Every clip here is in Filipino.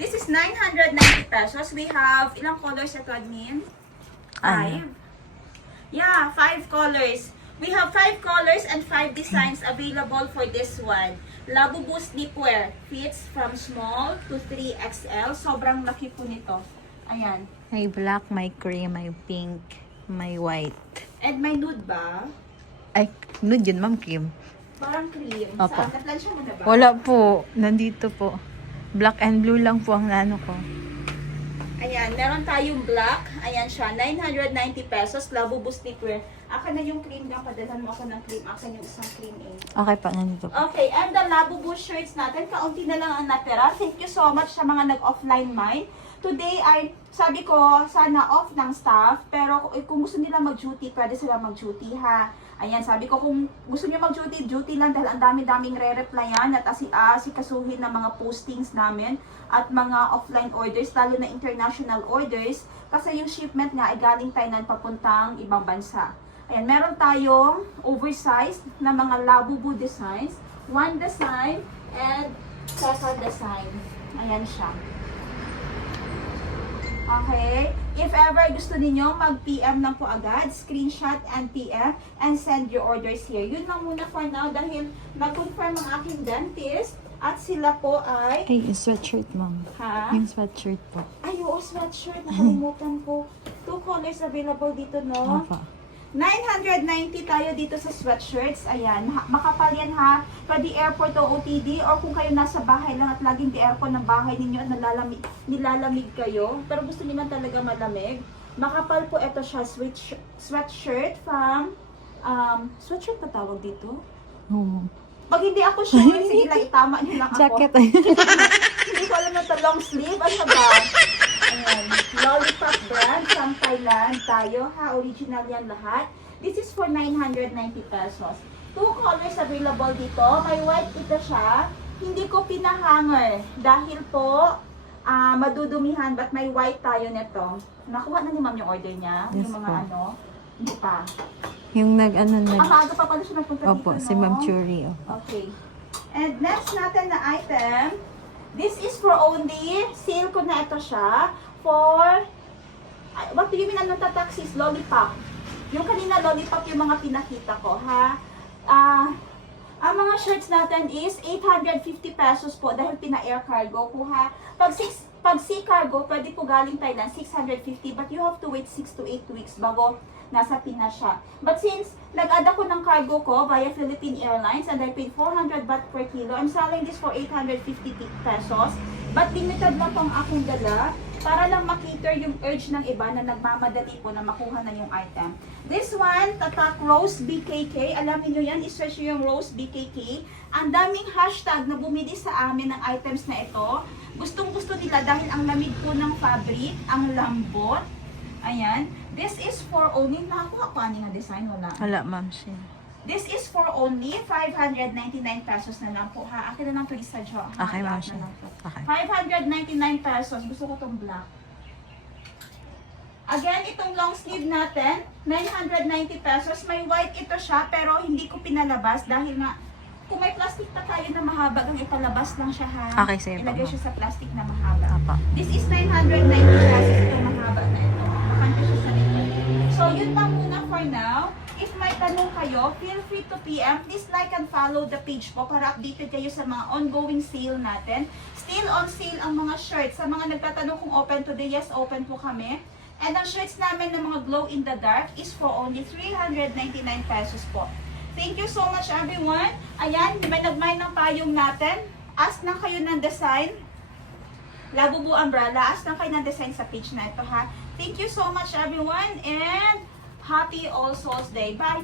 this is 990 pesos. We have, ilang colors ito, admin? 5. Yeah, 5 colors. We have 5 colors and 5 designs available for this one. Labubu sleepwear. Fits from small to 3XL. Sobrang laki po nito. Ayan. May black, may cream, may pink, may white. And may nude ba? Ay, nude yun, ma'am, cream. Parang cream. Opo. Saan? Naplansya mo na ba? Wala po. Nandito po. Black and blue lang po ang nano ko. Ayan, meron tayong black. Ayan siya, 990 pesos. Labubu sleepwear. Akin na yung cream na. Padalhan mo ako ng cream. Akin yung isang cream eh. Okay pa, nandito po. Okay, and the Labubu shirts natin, kaunti na lang ang natira. Thank you so much sa mga nag-offline mine. Today ay, sabi ko, sana off ng staff, pero kung gusto nila mag-duty, pwede sila mag-duty ha. Ayan, sabi ko kung gusto niyo mag-duty, duty lang dahil ang dami-daming re-replyan at asikasuhin ng mga postings namin at mga offline orders, lalo na international orders, kasi yung shipment nga ay galing Thailand papuntang ibang bansa. Ayan, meron tayong oversized na mga Labubu designs, one design and second design. Ayan siya. Okay? If ever gusto niyo mag-PM lang po agad, screenshot and PM and send your orders here. Yun lang muna for now dahil nag-confirm ang aking dentist at sila po ay... Ay, yung sweatshirt, ma'am. Ha? Yung sweatshirt po. Ay, oo, sweatshirt. Nakalimutan ko. 2 colors available dito, no? Opo. 990 tayo dito sa sweatshirts. Ayan, makapal yan ha. Pwede airport o OTD or kung kayo nasa bahay lang at laging di-aircon ng bahay ninyo at nilalamig kayo. Pero gusto niyo man talaga malamig. Makapal po ito siya, sweatshirt from, sweatshirt na tawag dito? Oo. Pag hindi ako sure, sige lang, itama niyo lang ako. Jacket ay. Hindi ko alam na ito, long sleeve. Ano ba? Ayan. Lollipop brand from Thailand tayo ha. Original yan lahat. This is for 990 pesos. 2 colors available dito. May white ito siya. Hindi ko pinahanger dahil po madudumihan but may white tayo nito. Nakuha na ni ma'am yung order niya. Yes, yung mga po. ano. Hindi pa. Yung nag. Maaga pa pala siya nagpunta Opo, dito, si no? Ma'am Churi. Oh. Okay. And next natin na item, this is for only, sale ko na ito siya, for, what do you mean anong tataksis? Lollipop. Yung kanina lollipop yung mga pinakita ko, ha? Ang mga shirts natin is 850 pesos po dahil pina-air cargo ko, ha? Pag sea cargo, pwede po galing Thailand, 650, but you have to wait 6 to 8 weeks bago nasa Pinas siya. But since nag-add ako ng cargo ko via Philippine Airlines and I paid 400 baht per kilo, I'm selling this for 850 pesos. But limited lang pong akong dala para lang makiter yung urge ng iba na nagmamadali po na makuha na yung item. This one, Tatak Rose BKK. Alam niyo yan, isearch nyo yung Rose BKK. Ang daming hashtag na bumili sa amin ng items na ito. Gustong-gusto nila dahil ang lamig po ng fabric, ang lambot. Ayan. This is for only, nakakuha ko ani nga design, wala. Wala, ma'am siya. This is for only 599 pesos na lang po ha. Akin na lang ito isa, Jo. Okay, ma'am siya. Okay. 599 pesos. Gusto ko itong black. Again, itong long sleeve natin, 990 pesos. May white ito siya, pero hindi ko pinalabas dahil nga, kung may plastic pa tayo na mahaba, ang ipalabas lang siya ha. Okay, sige po, Ilagay ma'am. siya sa plastic na mahaba. Apa. This is 990 pesos itong mahaba na ito. Makanta siya sa likod. So, yun lang muna for now. If may tanong kayo, feel free to PM. Please like and follow the page po para updated kayo sa mga ongoing sale natin. Still on sale ang mga shirts. Sa mga nagtatanong kung open today, yes, open po kami. And ang shirts namin ng mga glow in the dark is for only 399 pesos po. Thank you so much everyone. Ayan, may nagmay ng payong natin. Ask na kayo ng design. Labubu umbrella. Ask na kayo ng design sa page na ito ha. Thank you so much everyone and happy All Souls Day. Bye!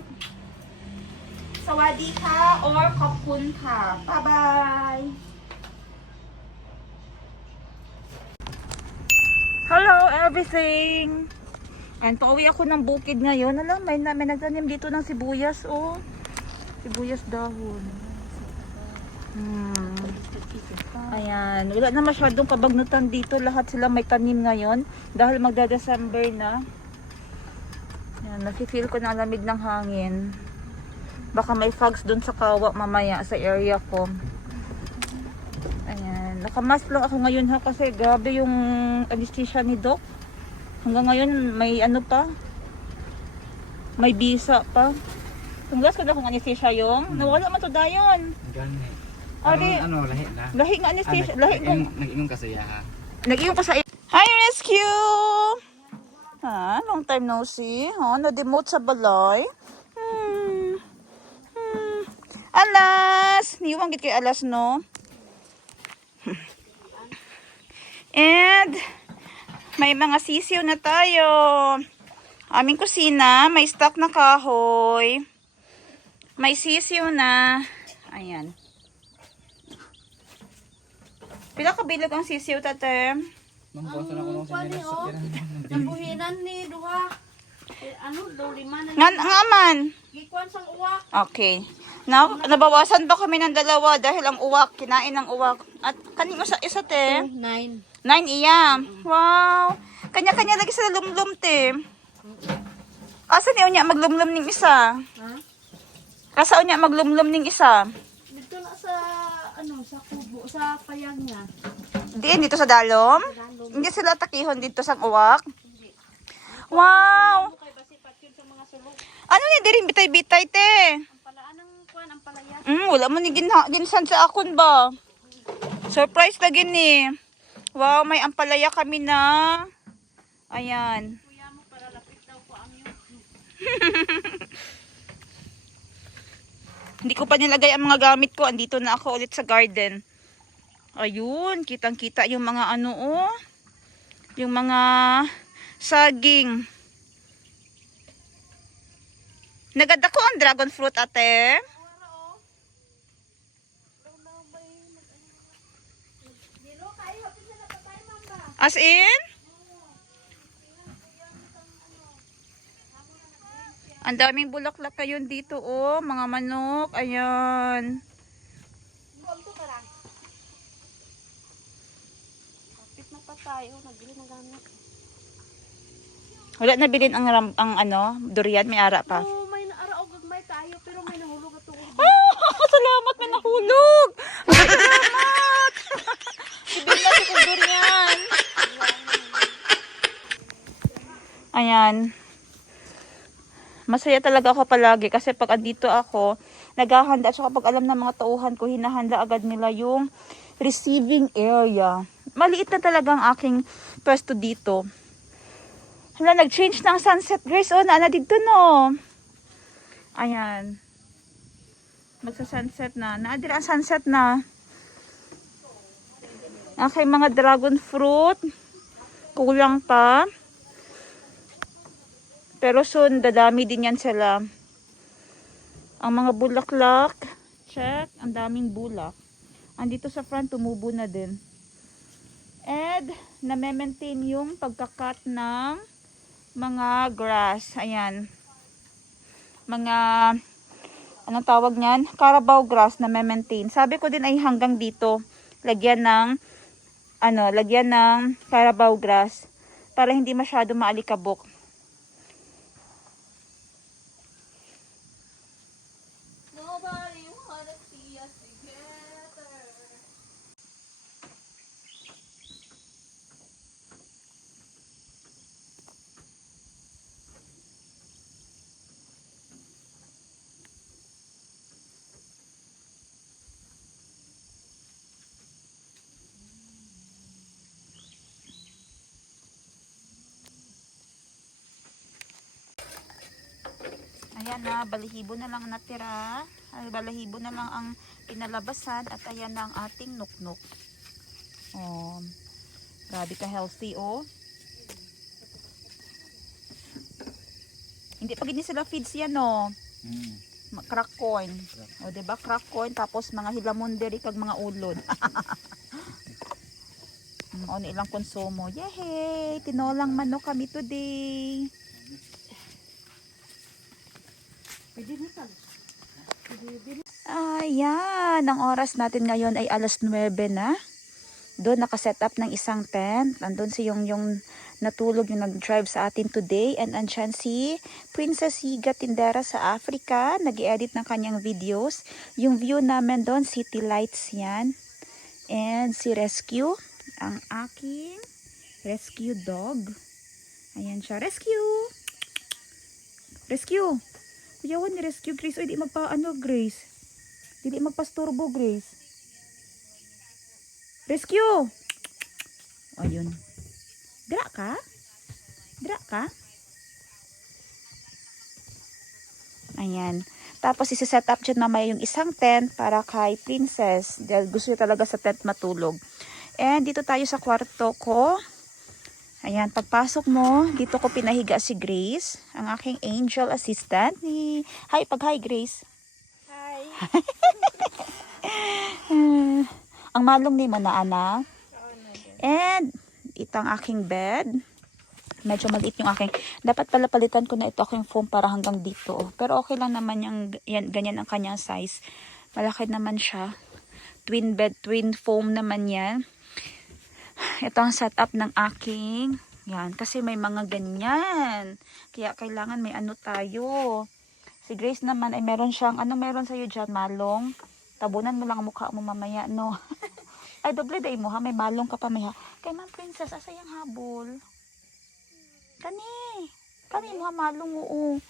Sawadi ka or kapun ka. Bye-bye! Hello everything! And pauwi ako ng bukid ngayon. Alam, may nagtanim dito ng sibuyas. Oh, sibuyas dahon. Ayan, wala na masyadong pabagnutan dito. Lahat sila may tanim ngayon dahil magda-December na. Ayan, nafe-feel ko na lamig ng hangin. Baka may fogs dun sa kawak mamaya sa area ko. Ayan. Nakamask lang ako ngayon ha kasi grabe yung anesthesia ni Doc. Hanggang ngayon may ano pa. May bisa pa. Tunggas ko na kung anesthesia yung. Nawala man to dayon. Gani. Ari, Lahi na. lahi nga anesthesia. Lahi ko. Nag-ingon kasi ya ha. Nag-iwan ko sa... Hi, rescue! Ha? Long time no see. Ha? Na-demote sa balay. Alas! Niwang git kay Alas, no? And, may mga sisiw na tayo. Aming kusina, may stock na kahoy. May sisiw na. Ayan. Pila ka bilog ang sisiw, tate? Mambosa na ko nung sa nila sa Nambuhinan ni duha. Do lima na Nga man. gikuan sang uwak. Okay. Now, nabawasan pa kami ng dalawa dahil ang uwak, kinain ng uwak. At kanino sa isa, te? 9. 9 iya. Wow. Kanya-kanya lagi sila lumlum, te. Asa niyo niya maglumlum ning isa? Ha? Asa niya maglumlum ning isa? Dito na sa sa kubo, sa payag niya. Diin dito sa dalom? Hindi sila takihon dito sa uwak? Wow. Kay basipat yun sa mga sulok. Ano ni diri bitay-bitay, te? Ang palaan ng kuan, ang palaya. Wala mo ni ginsan sa akon ba? Surprise lagi ni. Wow, may ampalaya kami na. Ayan. Kuya mo para lapit daw ko ang yun. Hindi ko pa nilagay ang mga gamit ko. Andito na ako ulit sa garden. Ayun, kitang-kita yung mga ano oh. Yung mga saging. Naganda ko ang dragon fruit, ate. As in? Ang daming bulaklak ngayon dito, oh. Mga manok. Ayan. Lapit na pa tayo, nagbili ng gamit. Wala na bilin ang ano, durian. May ara pa. Oh, may naaraw gagmay tayo pero may nahulog at tungkol. Salamat, may nahulog. Salamat. Ibig na si durian. Ayan. Masaya talaga ako palagi kasi pag andito ako, naghahanda. So kapag alam ng mga tauhan ko, hinahanda agad nila yung receiving area. Maliit na talaga ang aking pwesto dito. Hala, nag-change ng sunset, Grace. Oh, naana dito, no? Ayan. Magsa-sunset na. Naadira ang sunset na. Okay, mga dragon fruit. Kulang pa. Pero soon, dadami din yan sila. Ang mga bulaklak. Check. Ang daming bulak. Andito sa front, tumubo na din. And, na-maintain yung pagkakat ng mga grass. Ayan. Mga, anong tawag niyan? Carabao grass na maintain. Sabi ko din ay hanggang dito. Lagyan ng, lagyan ng Carabao grass. Para hindi masyado maalikabok. Nobody wanna see us together. Ayan na, balahibo na lang natira. Ay, balahibo na lang ang pinalabasan. At ayan na ang ating nuknuk. Oh, grabe ka healthy, oh. Hindi pa gini sila feeds yan, oh. Crack corn. O, diba? Crack corn. Tapos mga hilamunderi kag mga ulod. O, ilang konsumo. Yehey! Tinolang manok kami today. Pwede na tal. Ayan, ang oras natin ngayon ay alas 9 na. Doon nakaset up ng isang tent. Nandun si yung natulog yung nag-drive sa atin today. And andyan si Princess Higa Tindera sa Africa. Nag-edit ng kanyang videos. Yung view namin doon, city lights yan. And si Rescue, ang aking rescue dog. Ayan siya. Rescue! Rescue! Kuyawan ni Rescue, Grace. O, di Grace. Di magpasturbo, Grace. Rescue! Ayun. Dra ka? Dra ka? Ayan. Tapos, isi-set up dyan mamaya yung isang tent para kay Princess. Dahil gusto niya talaga sa tent matulog. And dito tayo sa kwarto ko. Ayan, pagpasok mo, dito ko pinahiga si Grace, ang aking angel assistant. Hi, hi Grace. Hi. Ang malong ni mo na anak. And ito ang aking bed. Medyo maliit yung aking. Dapat pala palitan ko na ito aking foam para hanggang dito. Pero okay lang naman yung ganyan ang kanyang size. Malaki naman siya. Twin bed, twin foam naman yan. Ito ang setup ng aking. Yan. Kasi may mga ganyan. Kaya kailangan may ano tayo. Si Grace naman ay meron siyang, ano meron sa'yo dyan? Malong. Tabunan mo lang ang mukha mo mamaya, no? Ay, doble day mo ha. May malong ka pa may ha. Kay Ma'am Princess, asa yung habol? Kani mo ha, malong, oo.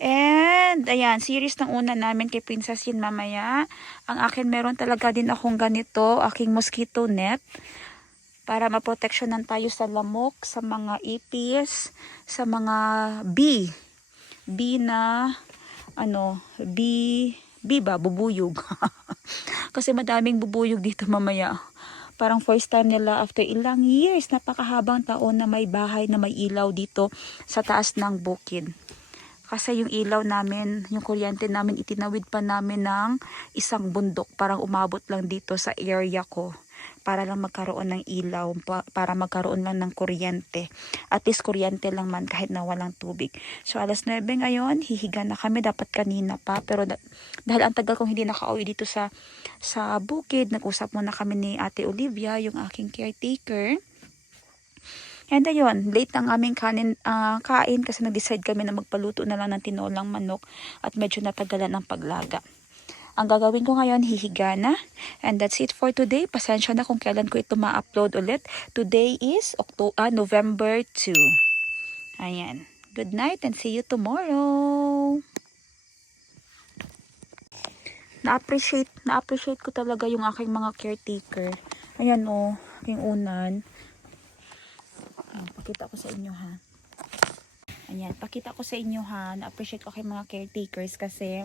And, ayan, series ng una namin kay Princess yun mamaya. Ang akin, meron talaga din akong ganito, aking mosquito net. Para maproteksyonan tayo sa lamok, sa mga ipis, sa mga bee. Bee na, bee ba? Bubuyog. Kasi madaming bubuyog dito mamaya. Parang first time nila after ilang years, napakahabang taon na may bahay na may ilaw dito sa taas ng bukid. Kasi yung ilaw namin, yung kuryente namin, itinawid pa namin ng isang bundok. Parang umabot lang dito sa area ko. Para lang magkaroon ng ilaw, para magkaroon lang ng kuryente. At least kuryente lang man kahit na walang tubig. So alas 9 ngayon, hihiga na kami. Dapat kanina pa. Pero dahil ang tagal kong hindi nakauwi dito sa bukid, nag-usap muna kami ni Ate Olivia, yung aking caretaker. And ayun, late ang aming kain kasi nag-decide kami na magpaluto na lang ng tinolang manok at medyo natagalan ang paglaga. Ang gagawin ko ngayon, hihiga na. And that's it for today. Pasensya na kung kailan ko ito ma-upload ulit. Today is November 2. Ayan. Good night and see you tomorrow. Na-appreciate ko talaga yung aking mga caretaker. Ayan o, aking unan. Pakita ko sa inyo ha. Ayan, pakita ko sa inyo ha. Na-appreciate ko aking mga caretakers kasi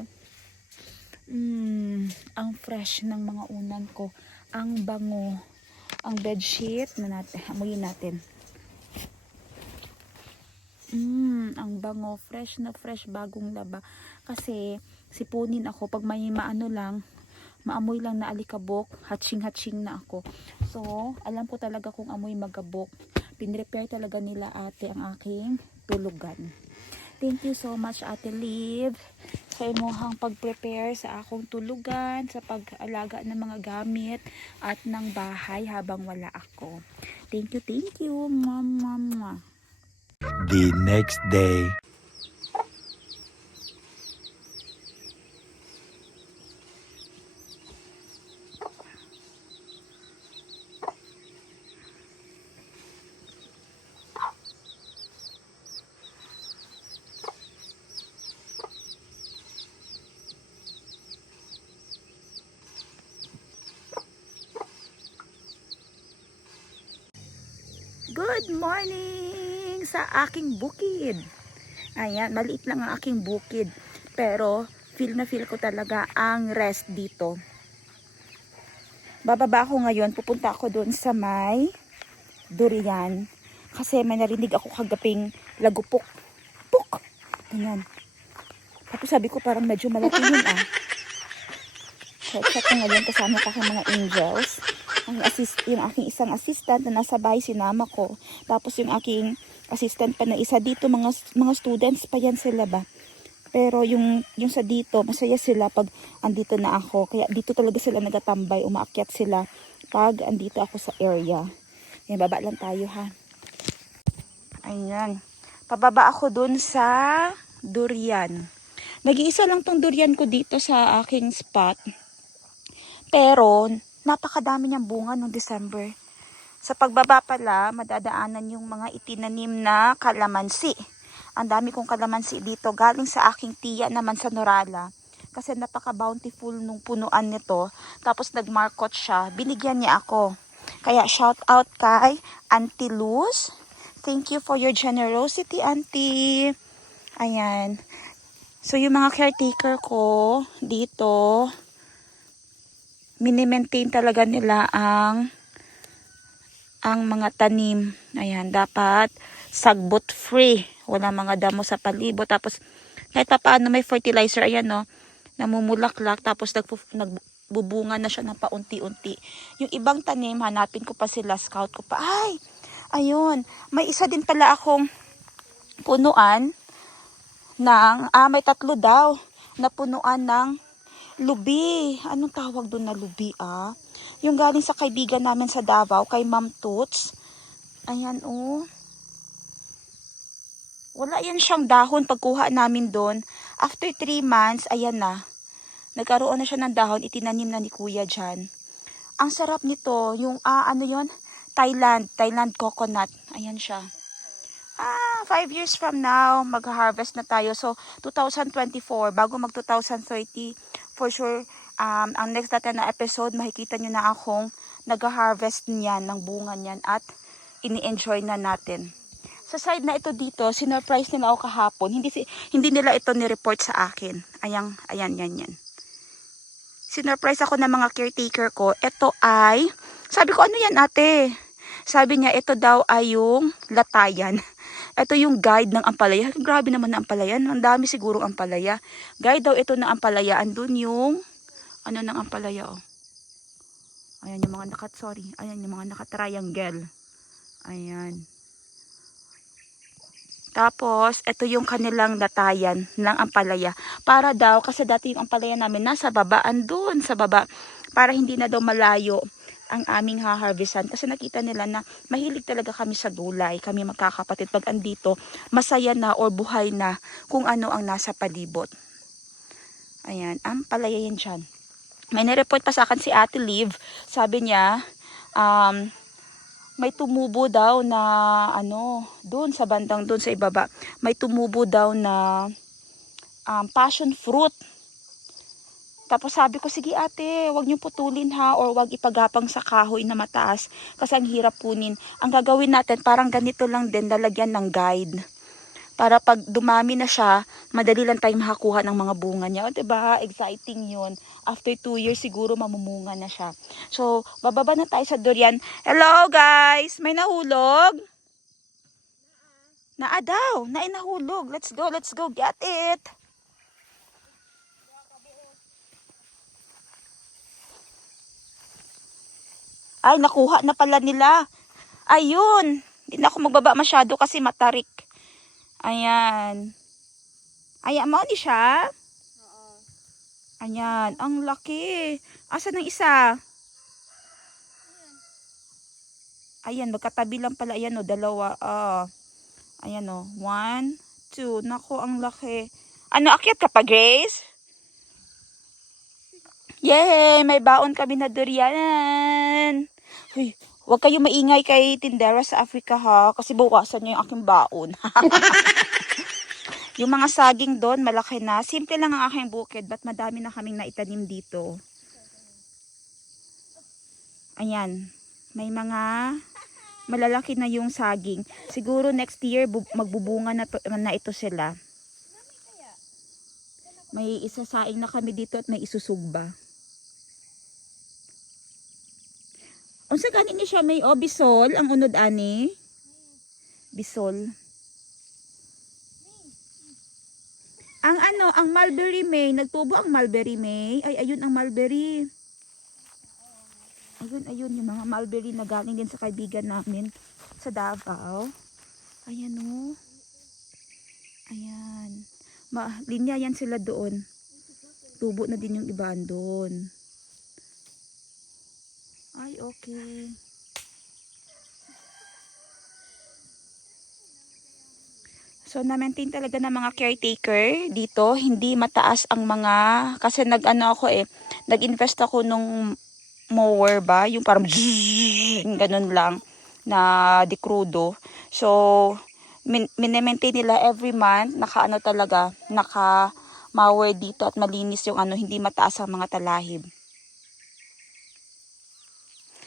ang fresh ng mga unan ko. Ang bango. Ang bedsheet na natin. Amuyin natin. Ang bango. Fresh na fresh. Bagong laba. Kasi sipunin ako. Pag may maano lang, maamoy lang na alikabok, hatching-hatching na ako. So, alam ko talaga kung amoy magabok. Pinrepair talaga nila ate ang aking tulugan. Thank you so much Ate Liv sa imuhang pag-prepare sa akong tulugan, sa pag-alaga ng mga gamit at ng bahay habang wala ako. Thank you. Mwah. The next day. Good morning sa aking bukid. Ayan, maliit lang ang aking bukid. Pero, feel ko talaga ang rest dito. Bababa ako ngayon, pupunta ako doon sa may durian. Kasi may narinig ako kagaping lagupok. Puk! Ayan. Tapos sabi ko parang medyo malaki yun ah. So, check ko ngayon kasama pa aking mga angels. Yung aking isang assistant na nasa bahay sinama ko. Tapos yung aking assistant pa na isa dito, mga students pa yan sila ba. Pero yung sa dito, masaya sila pag andito na ako. Kaya dito talaga sila nagatambay, umaakyat sila pag andito ako sa area. Yan, baba lang tayo ha. Ayan. Pababa ako dun sa durian. Nag-iisa lang tong durian ko dito sa aking spot. Pero Napakadami niyang bunga noong December. Sa pagbaba pala, madadaanan yung mga itinanim na kalamansi. Ang dami kong kalamansi dito. Galing sa aking tiya naman sa Norala. Kasi napaka-bountiful nung punuan nito. Tapos nagmarkot siya. Binigyan niya ako. Kaya shout out kay Auntie Luz. Thank you for your generosity, Auntie. Ayan. So yung mga caretaker ko dito, mini-maintain talaga nila ang mga tanim. Ayan, dapat sagbot free. Wala mga damo sa palibot. Tapos, kahit pa paano may fertilizer, ayan no, namumulaklak. Tapos, nagbubunga na siya ng paunti-unti. Yung ibang tanim, hanapin ko pa sila, scout ko pa. Ay, ayun. May isa din pala akong punuan ng, may 3 daw, na punuan ng lubi. Anong tawag doon na lubi, Yung galing sa kaibigan namin sa Davao, kay Ma'am Toots. Ayan, Wala yan siyang dahon pagkuha namin doon. After 3 months, ayan na. Nagkaroon na siya ng dahon, itinanim na ni Kuya dyan. Ang sarap nito, yung, Thailand coconut. Ayan siya. 5 years from now, mag-harvest na tayo. So, 2024, bago mag 2030, for sure, ang next natin na episode, makikita nyo na akong nag-harvest niyan, ng bunga niyan, at ini-enjoy na natin. Sa side na ito dito, sinurprise nila ako kahapon. Hindi nila ito ni-report sa akin. Ayan. Sinurprise ako ng mga caretaker ko. Ito ay, sabi ko, ano yan ate? Sabi niya, ito daw ay yung latayan. Ito yung guide ng ampalaya. Grabe naman na ampalaya. Ang dami sigurong ampalaya. Guide daw ito ng ampalaya. Andun yung, ng ampalaya, Ayan yung mga Ayan yung mga naka-triangle. Ayan. Tapos, ito yung kanilang latayan ng ampalaya. Para daw, kasi dati yung ampalaya namin nasa baba, andun sa baba. Para hindi na daw malayo ang aming haharvestan. Kasi nakita nila na mahilig talaga kami sa gulay. Kami magkakapatid. Pag andito, masaya na or buhay na kung ano ang nasa palibot. Ayan, ampalaya yan dyan. May nireport pa sa akin si Ate Liv. Sabi niya, may tumubo daw na doon sa bandang doon sa ibaba, may tumubo daw na passion fruit. Tapos sabi ko, sige ate, wag niyo putulin ha, or wag ipagapang sa kahoy na mataas kasi ang hirap kunin. Ang gagawin natin, parang ganito lang din, lalagyan ng guide. Para pag dumami na siya, madali lang tayo makakuha ng mga bunga niya. O diba, exciting yun. After 2 years, siguro mamumunga na siya. So, bababa na tayo sa durian. Hello guys! May nahulog? Naa daw. Nahulog. Let's go get it. Ay, nakuha na pala nila. Ayun. Hindi na ako magbaba masyado kasi matarik. Ayan. Ayan, mo ni siya? Oo. Ayan, ang laki. Asan ang isa? Ayan, magkatabi lang pala. Ayan o, 2. Ayan o, 1, 2. Naku, ang laki. Ano, akyat ka pa, Grace? Yay! May baon kami na durian. Uy, huwag kayo maingay kay Tindera sa Africa ha. Kasi bukasan nyo yung aking baon. Yung mga saging doon, malaki na. Simple lang ang aking bukid. Ba't madami na kaming naitanim dito? Ayan. May mga malalaki na yung saging. Siguro next year, magbubunga na ito sila. May isasaing na kami dito at may isusugba. Unsa gani ni siya may bisol ang unod ani? Bisol. Ang mulberry May, nagtubo ang mulberry May. Ay ayun ang mulberry. Ayun yung mga mulberry na galing din sa kaibigan namin sa Davao. Ayan o. Ayan. Linya yan sila doon. Tubo na din yung iba doon. Ay, okay. So, na-maintain talaga ng mga caretaker dito. Hindi mataas ang mga, kasi nag-invest ako nung mower ba? Yung parang ganun lang na di crudo. So, maintain nila every month. Naka-ano talaga, naka-mower dito at malinis yung ano, hindi mataas ang mga talahib.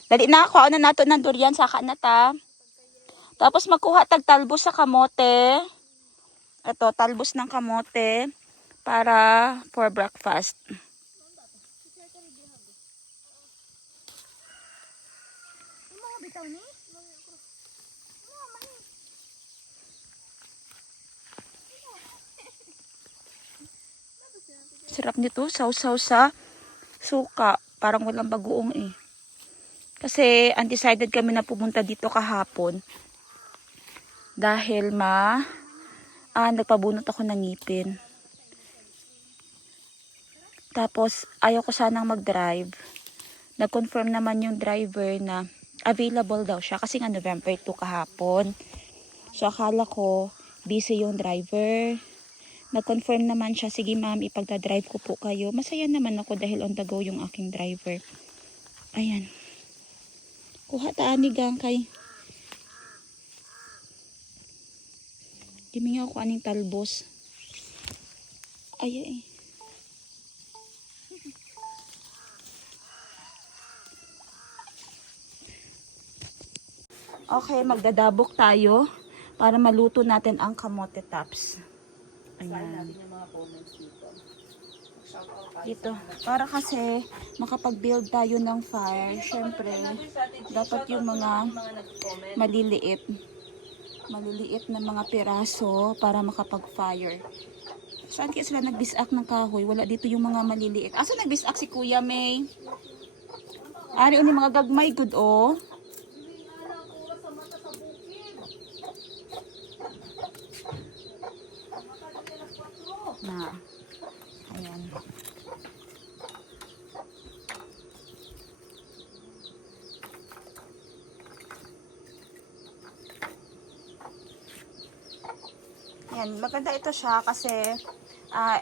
Dali na ako, ano nato ng durian, saka na ta. Tapos magkuha tag talbos sa kamote. Ito, talbos ng kamote para for breakfast. Sarap nito, sausaw sa suka. Parang walang bagoong eh. Kasi undecided kami na pumunta dito kahapon. Dahil nagpabunot ako ng ngipin. Tapos, ayaw ko sanang mag-drive. Nag-confirm naman yung driver na available daw siya. Kasi nga November 2 kahapon. So, akala ko busy yung driver. Nag-confirm naman siya, sige ma'am, ipagdadrive ko po kayo. Masaya naman ako dahil on the go yung aking driver. Ayan. Kuha taan ni gang kay. Gimingaw ko aning talbos. Ay. Okay, magdadabok tayo para maluto natin ang kamote tops. Ayan. Dito. Para kasi makapag-build tayo ng fire, syempre, dapat yung mga maliliit na mga piraso para makapag-fire. Saan kaya sila nag-bisak ng kahoy? Wala dito yung mga maliliit. Asa nag-bisak si Kuya May? Ari ni mga gagmay good oh. Na. Ayan. Ayan, maganda ito siya kasi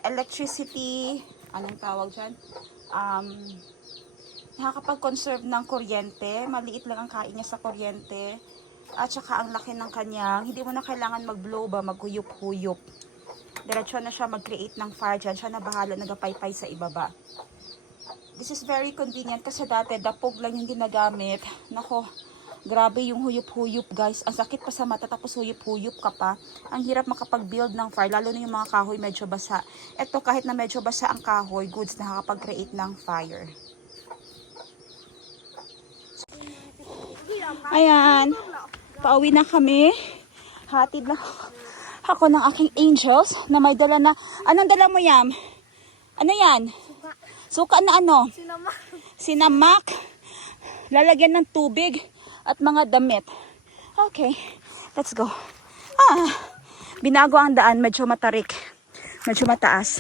electricity, anong tawag dyan? Nakakapag-conserve ng kuryente. Maliit lang ang kain niya sa kuryente. At saka ang laki ng kanyang, hindi mo na kailangan mag-blow ba, maghuyop-huyop. Diretso na siya mag-create ng fire dyan. Siya na bahala, nagapaypay sa ibaba. This is very convenient kasi dati dapog lang yung ginagamit. Nako, grabe yung huyop-huyop guys. Ang sakit pa sa mata tapos huyop-huyop ka pa. Ang hirap makapag-build ng fire, lalo na yung mga kahoy medyo basa. Ito kahit na medyo basa ang kahoy, goods nakakapag-create ng fire. Ayan, pauwi na kami. Hatid na ako ng aking angels na may dala na. Anong dala mo yan? Ano yan? Suka na ano? Sinamak. Lalagyan ng tubig at mga damit. Okay, let's go. Binago ang daan. Medyo matarik. Medyo mataas.